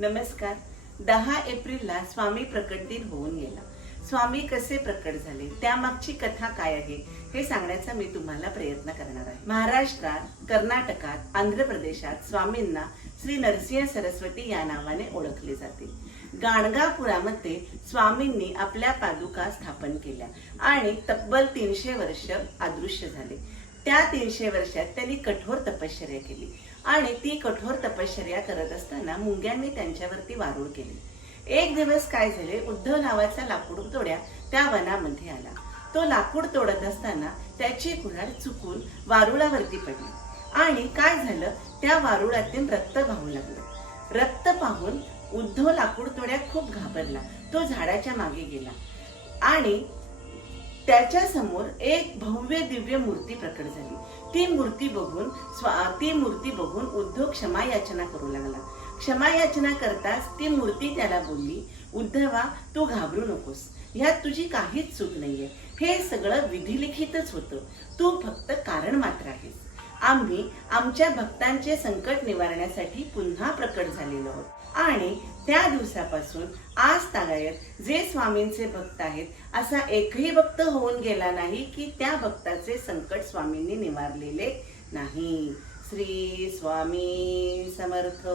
नमस्कार. दहा एप्रिलला स्वामी प्रकट दिन होऊन गेला. स्वामी कसे प्रकट झाले? त्यामागची कथा काय आहे? हे सांगण्याचा मी तुम्हाला प्रयत्न करणार आहे. महाराष्ट्रात कर्नाटकात आंध्र प्रदेशात स्वामींना श्री नरसिंह सरस्वती या नावाने ओळखले जाते. गाणगापुरामध्ये स्वामींनी आपल्या पादुका स्थापन केल्या आणि तब्बल तीनशे वर्ष अदृश्य झाले. त्या तीनशे वर्षात त्यांनी कठोर तपश्चर्या केली. आणि ती कठोर तपश्चर्या करत असताना मुंग्यांनी त्यांच्यावरती वारूळ केली. एक दिवस काय झाले? उद्धव नावाचा लाकूड तोड्या त्या वनामध्ये आला. तो लाकूड तोडत असताना त्याची कुऱ्हाड चुकून वारुळावरती पडली. आणि काय झालं? त्या वारुळातून रक्त वाहू लागलं. रक्त पाहून उद्धव लाकूड तोड्या खूप घाबरला. तो झाडाच्या मागे गेला. आणि त्याच्यासमोर एक भव्य दिव्य मूर्ती प्रकट झाली. ती मूर्ती बघून स्वा- ती मूर्ती बघून उद्धव क्षमा याचना करू लागला. क्षमा याचना करताच ती मूर्ती त्याला बोलली उद्धवा तू घाबरू नकोस. ह्यात तुझी काहीच चूक नाहीये. हे सगळं विधिलिखितच होतं. तू फक्त कारण मात्र आहेस. आम्ही आमच्या भक्तांचे संकट निवारण्यासाठी पुन्हा प्रकट झालेलो आहोत. आणि त्या दिवसापासून आज तागायत जे स्वामींचे भक्त आहेत असा एकही भक्त होऊन गेला नाही की त्या भक्ताचे संकट स्वामींनी निवारलेले नाही. श्री स्वामी समर्थ.